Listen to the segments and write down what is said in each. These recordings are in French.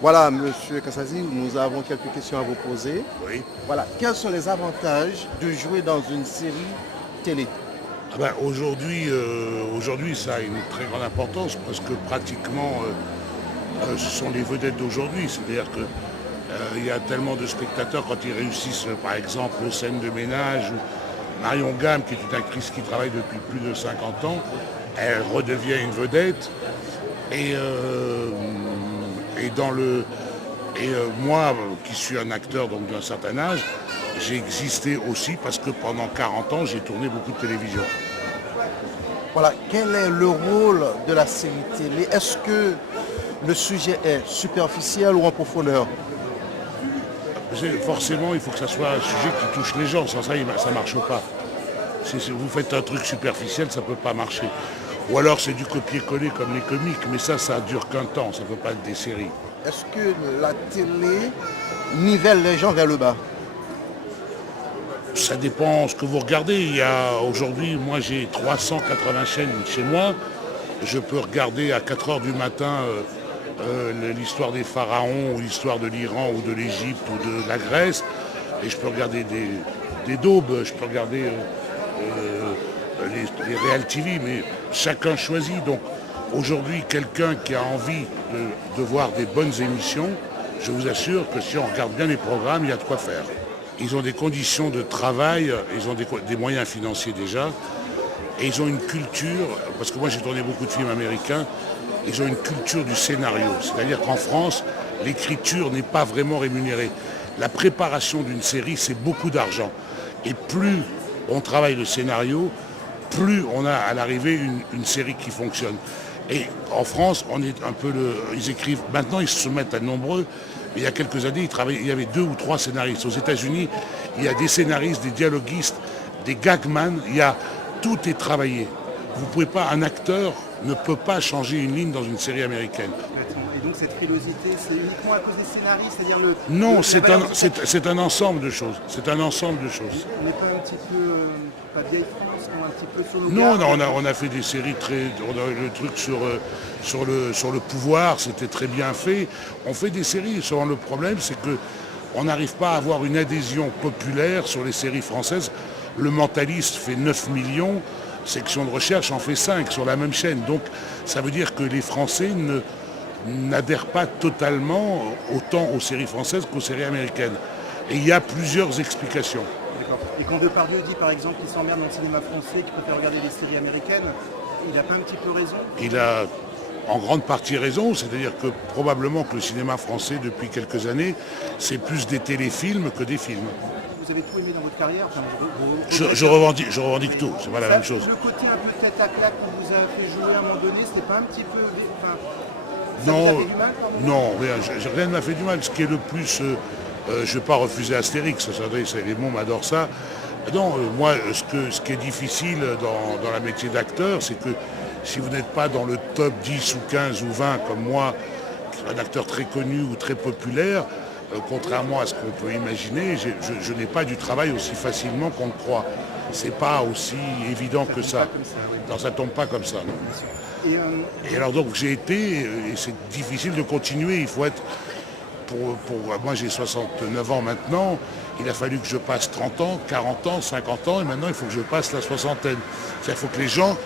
Voilà, Monsieur Kassazi, nous avons quelques questions à vous poser. Oui. Voilà, quels sont les avantages de jouer dans une série télé? Aujourd'hui, ça a une très grande importance parce que pratiquement, ce sont les vedettes d'aujourd'hui. C'est-à-dire que il y a tellement de spectateurs quand ils réussissent, par exemple, Scène de ménage, ou Marion Gamme, qui est une actrice qui travaille depuis plus de 50 ans, elle redevient une vedette. Moi, qui suis un acteur donc d'un certain âge, j'ai existé aussi parce que pendant 40 ans, j'ai tourné beaucoup de télévision. Voilà, quel est le rôle de la série télé? Est-ce que le sujet est superficiel ou en profondeur? Forcément, il faut que ça soit un sujet qui touche les gens. Sans ça, ça ne marche pas. Si vous faites un truc superficiel, ça ne peut pas marcher. Ou alors c'est du copier-coller comme les comiques, mais ça dure qu'un temps, ça ne peut pas être des séries. Est-ce que la télé nivelle les gens vers le bas? Ça dépend ce que vous regardez. Aujourd'hui, moi j'ai 380 chaînes chez moi. Je peux regarder à 4 heures du matin l'histoire des pharaons, ou l'histoire de l'Iran, ou de l'Égypte, ou de la Grèce. Et je peux regarder des daubes, je peux regarder les Real TV, mais chacun choisit. Donc aujourd'hui, quelqu'un qui a envie de voir des bonnes émissions, je vous assure que si on regarde bien les programmes, il y a de quoi faire. Ils ont des conditions de travail, ils ont des moyens financiers déjà, et ils ont une culture, parce que moi j'ai tourné beaucoup de films américains, ils ont une culture du scénario. C'est-à-dire qu'en France, l'écriture n'est pas vraiment rémunérée. La préparation d'une série, c'est beaucoup d'argent. Et plus on travaille le scénario, plus on a à l'arrivée une série qui fonctionne. Et en France, on est un peu ils écrivent, maintenant ils se mettent à nombreux, mais il y a quelques années, il y avait 2 ou 3 scénaristes. Aux États-Unis, il y a des scénaristes, des dialoguistes, des gagman, tout est travaillé. Vous pouvez pas, un acteur ne peut pas changer une ligne dans une série américaine. Et donc cette frilosité, c'est uniquement à cause des scénaristes, c'est-à-dire le... Non, c'est un ensemble de choses. C'est un ensemble de choses. On n'est pas un petit peu, pas vieille France, mais un petit peu sur le... Non, on a fait des séries le truc sur le pouvoir, c'était très bien fait. On fait des séries. Souvent le problème, c'est que on n'arrive pas à avoir une adhésion populaire sur les séries françaises. Le Mentaliste fait 9 millions. Section de recherche en fait 5 sur la même chaîne. Donc ça veut dire que les Français n'adhèrent pas totalement autant aux séries françaises qu'aux séries américaines. Et il y a plusieurs explications. D'accord. Et quand Depardieu dit par exemple qu'il s'emmerde dans le cinéma français, qu'il préfère regarder des séries américaines, il n'a pas un petit peu raison? Il a en grande partie raison, c'est-à-dire que probablement que le cinéma français depuis quelques années, c'est plus des téléfilms que des films. Vous avez tout aimé dans votre carrière? Je revendique tout, c'est pas la même chose. Le côté un peu tête à claque qu'on vous a fait jouer à un moment donné, c'était pas un petit peu... ça Non, vous a fait du mal, non, rien ne m'a fait du mal. Ce qui est le plus... je ne vais pas refuser Astérix, les mômes adorent ça. Non, moi, ce qui est difficile dans la métier d'acteur, c'est que si vous n'êtes pas dans le top 10 ou 15 ou 20 comme moi, un acteur très connu ou très populaire, contrairement à ce qu'on peut imaginer, je n'ai pas du travail aussi facilement qu'on le croit. C'est pas aussi évident que ça. Non, ça tombe pas comme ça. Non. Et alors donc j'ai été, et c'est difficile de continuer, il faut être, moi j'ai 69 ans maintenant, il a fallu que je passe 30 ans, 40 ans, 50 ans, et maintenant il faut que je passe la soixantaine. C'est-à-dire qu'il faut que les gens,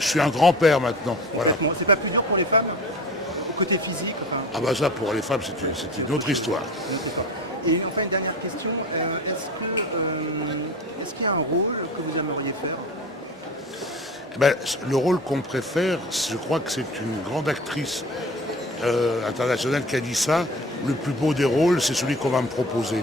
je suis un grand-père maintenant. Voilà. C'est pas plus dur pour les femmes, au côté physique? Ah bah ça pour les femmes c'est une autre histoire. Et enfin une dernière question, est-ce qu'il y a un rôle que vous aimeriez faire? Le rôle qu'on préfère, je crois que c'est une grande actrice internationale qui a dit ça, le plus beau des rôles, c'est celui qu'on va me proposer.